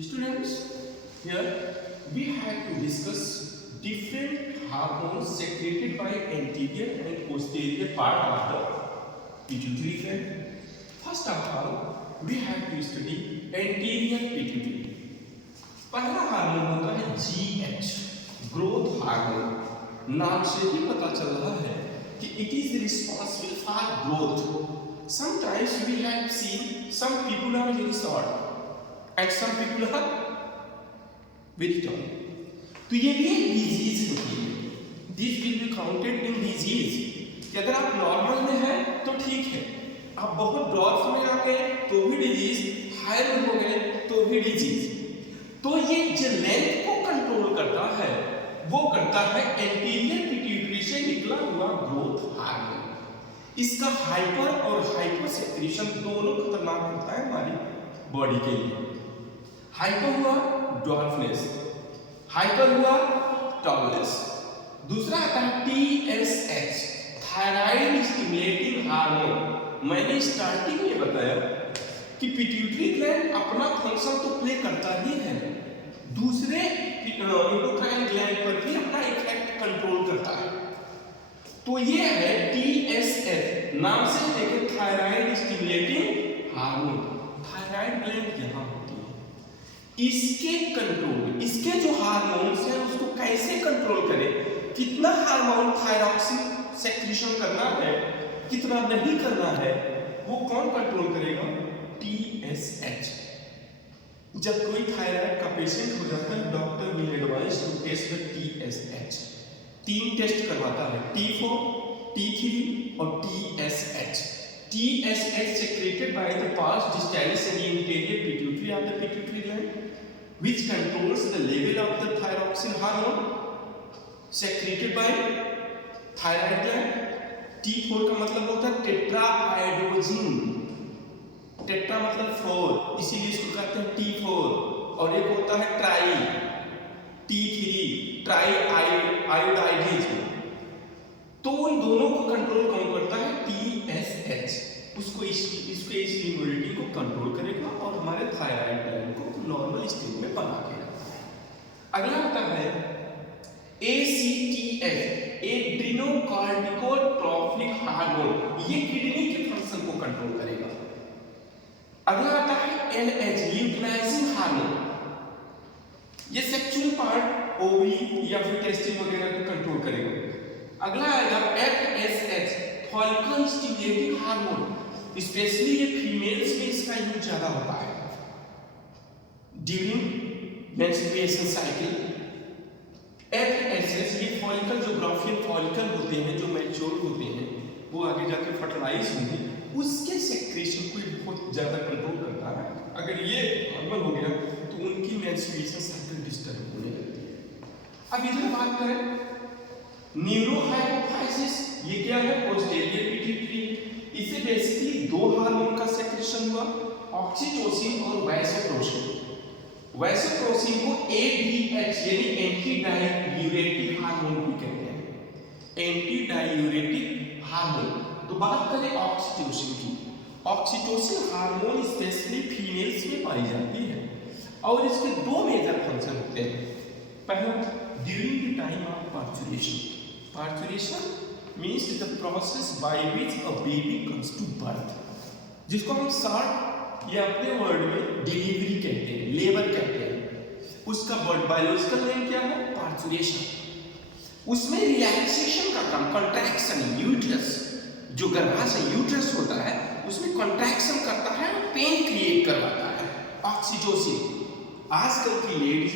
Students, here we have to discuss different hormones secreted by anterior and posterior part of the pituitary gland. First of all, we have to study anterior pituitary. पहला hormone होता है GH, growth hormone. नाम से ही पता चल रहा है कि it is responsible for growth. Sometimes we have seen some people are very short and some people are very tall. तो ये भी एक डिजीज होती है. This will be counted in disease. कि अगर आप नॉर्मल में हैं तो ठीक है, आप बहुत ड्वार्फ में आ गए तो भी डिजीज, हायर में हो गए तो भी डिजीज. तो ये जो लेंथ को कंट्रोल करता है वो करता है एंटीरियर पिट्यूटरी से निकला हुआ ग्रोथ हार्मोन. इसका हाइपर और हाइपर सेक्रेशन दोनों खतरनाक होता है हमारी बॉडी के लिए. हाइपर हुआ ड्वार्फनेस, हाइपर हुआ टॉलनेस. दूसरा आता है TSH, थायराइड स्टिमुलेटिंग हार्मोन. मैंने स्टार्टिंग में बताया कि पिट्यूटरी ग्लैंड अपना फंक्शन तो प्ले करता ही है, दूसरे एंडोक्राइन ग्लैंड पर भी अपना इफेक्ट कंट्रोल करता है. तो ये है TSH, नाम से लेके thyroid stimulating hormone. Thyroid gland यहाँ होती है, इसके कंट्रोल, इसके जो हार्मोन्स हैं उसको कैसे कंट्रोल करें, कितना हार्मोन थायरॉक्सिन सेक्रेशन करना है, कितना नहीं करना है, वो कौन कंट्रोल करेगा? TSH. जब कोई थायराइड का पेशेंट हो जाता है, doctor will advise to test the TSH. 3 test करवाता है, T4, T3 और TSH. TSH secreted by the pars distalis and the anterior pituitary of the pituitary gland, which controls the level of the thyroxine hormone secreted by thyroid gland. T4 का मतलब होता है टेट्राहाइड्रोजिन. Tetra मतलब 4, इसीलिए इसको कहते हैं T4. और एक होता है ट्राई, T3, ट्राई आयोडाइडिन. तो इन दोनों को कंट्रोल कौन करता है? TSH. उसको इसके इस इम्यूनिटी को कंट्रोल करेगा और हमारे थायराइड ग्लैंड को नॉर्मल स्टेट में बना के रखता है. अगला आता है ACTH, एड्रिनोकार्टिकोट्रोफिक हार्मोन. ये किडनी के फंक्शन को कंट्रोल करेगा. अगला आता है LH, ल्यूटिनाइजिंग हार्मोन. ये सेक्सुअल पार्ट ओवी या फिर टेस्टिस वगैरह को कंट्रोल करेगा. अगला आएगा FSH, follicle stimulating hormone. Specially ये फीमेल्स में इसका यूज ज्यादा होता है ड्यूरिंग मेंस्ट्रुएशन साइकिल. FSH, ये फॉलिकल, जो ग्राफियन फॉलिकल होते हैं, जो मैच्योर होते हैं, वो आगे जाके फर्टिलाइज होंगे, उसके सेक्रेशन को बहुत ज्यादा कंट्रोल करता है. अगर ये नॉर्मल हो गया तो उनकी मेंस्ट्रुएशन साइकिल डिस्टर्ब होने लगती है. अब इधर बात करें न्यूरोहाइपोफाइसिस. ये क्या है? Posterior pituitary. इससे बेसिकली 2 हार्मोन का सेक्रेशन हुआ, ऑक्सीटोसिन और वैसोप्रेसिन. वैसोप्रेसिन को ADH यानी एंटी डाययूरेटिक हार्मोन भी कहते हैं. Anti diuretic hormone. तो बात करें ऑक्सीटोसिन की. ऑक्सीटोसिन हार्मोन स्पेशली फीमेल्स में पाई जाती है और इसके 2 मेजर फंक्शन होते हैं. पहला, during the time of parturition. Parturition means the process by which a baby comes to birth, जिसको हम शॉर्ट या अपने वर्ड में डिलीवरी कहते हैं, लेबर कहते हैं. उसका बायोलॉजिकल नेम क्या है? पार्चुरेशन. उसमें रिलैक्सेशन का काम, कंट्रैक्शन, यूट्रस, जो गर्भाशय यूट्रस होता है उसमें कंट्रैक्शन करता है और पेन क्रिएट करवाता है. ऑक्सीटोसिन. आजकल की लेडीज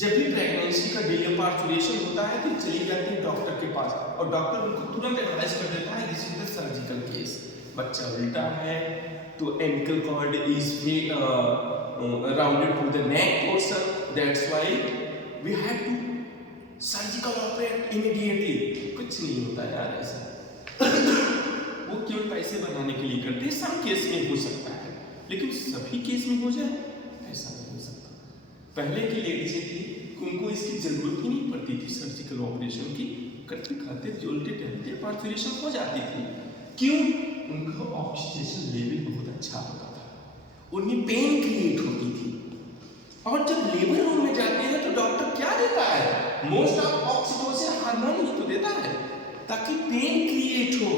जब भी प्रेगनेंसी का डिले, पार्चुरेशन होता है तो चली जाती है डॉक्टर के पास और डॉक्टर उनको तुरंत एडवाइस कर देता है this is the surgical case. बच्चा उल्टा है तो ankle cord is rounded to the neck portion, that's why we have to surgical operate immediately. कुछ नहीं होता यार ऐसा. वो केवल पैसे बनाने के लिए करते हैं. सम केस में हो सकता है लेकिन सभी केस में हो जाए ऐसा नहीं हो सकता. पहले की लेडीजें थी उनको इसकी जरूरत ही नहीं पड़ती थी सर्जिकल ऑपरेशन की. करते खाते जोलते टहलते पार्चुरेशन हो जाती थी. क्यों? उनका ऑक्सीजन लेवल बहुत अच्छा होता था, उनमें पेन क्रिएट होती थी. और जब लेबर रूम में जाते हैं तो डॉक्टर क्या देता है? मोस्ट ऑफ ऑक्सीटोसिन हार्मोन ही तो देता है ताकि पेन क्रिएट हो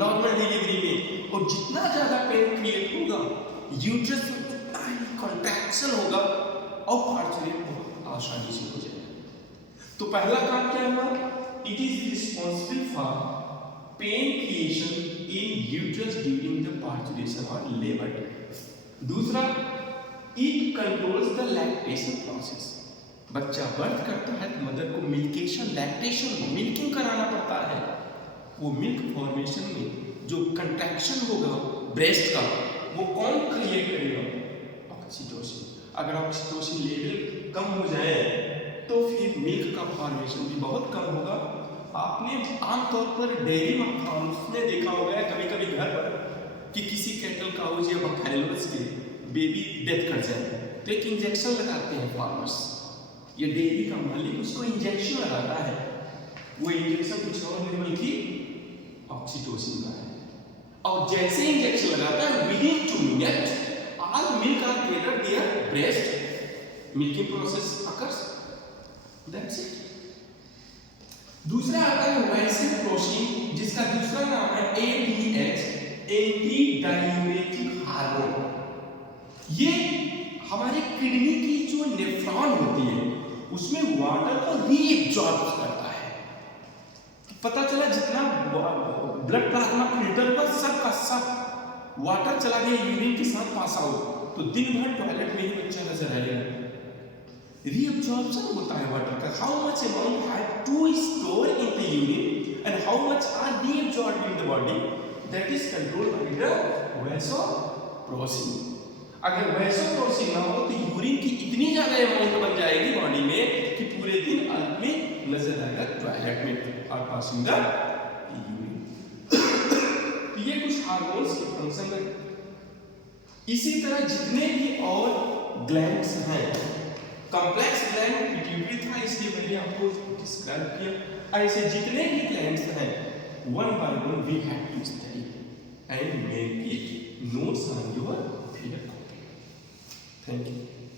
नॉर्मल डिलीवरी में, और जितना ज्यादा पेन क्रिएट होगा यूट्रस में उतना ही कॉन्ट्रैक्शन होगा और पार्चुरेट बहुत आसानी से हो जाएगा। तो पहला काम क्या हुआ? It is responsible for pain creation in uterus during the parturition और लेबर। दूसरा, it controls the lactation process. बच्चा बर्थ करता है तो मदर को मिल्केशन, लैक्टेशन, मिल्किंग कराना पड़ता है। वो मिल्क फॉर्मेशन में जो कंट्रैक्शन होगा ब्रेस्ट का, वो कौन क्रिएट करेगा? ऑक्सीटोसिन। अगर ऑक्सीटोसिन लेवल कम हो जाए तो फिर मिल्क का फॉर्मेशन भी बहुत कम होगा। आपने आमतौर पर डेयरी फार्म्स में देखा होगा कभी कभी घर पर कि किसी कैटल काउज या बफेलोज के बेबी डेथ कर जाए तो एक इंजेक्शन लगाते हैं फार्मर्स, ये डेयरी का मालिक उसको इंजेक्शन लगाता है। वो इंजेक्शन कुछ और नहीं बल्कि ऑक्सीटोसिन का है, और जैसे इंजेक्शन लगाता है within 2 minute all milk are gather their breast, milking process occurs, that's it. दूसरा आता है वैसेप्रोसिन, जिसका दूसरा नाम है ADH, एंटी डायूरेटिक हार्मोन। ये हमारे किडनी की जो नेफ्रॉन होती है उसमें वाटर को रीएब्जॉर्ब करता है। पता चला जितना ब्लड प्लाज्मा फिल्टर हुआ सब का सब वाटर चला गया यूरिन के साथ पास आउट, तो दिन भर टॉयलेट में ही बच्चा नजर आएगा। रीअब्जॉर्प्शन होता है वाटर का, how much amount have to store in the urine and how much are reabsorbed in the body, that is controlled by the vasopressin. अगर वैसोप्रोसिन ना हो तो यूरिन की इतनी ज्यादा अमाउंट बन जाएगी बॉडी में कि पूरे दिन आदमी नजर आएगा टॉयलेट में और पासिंग द यूरिन। तो ये कुछ हार्मोन्स के फंक्शन है। इसी तरह जितने भी और ग्लैंड्स हैं, कॉम्प्लेक्स ग्लैंड पिट्यूटरी था इसलिए मैंने आपको डिस्क्राइब किया। ऐसे जितने भी ग्लैंड्स हैं one by one we have to study and make it notes on your finger copy. Thank you.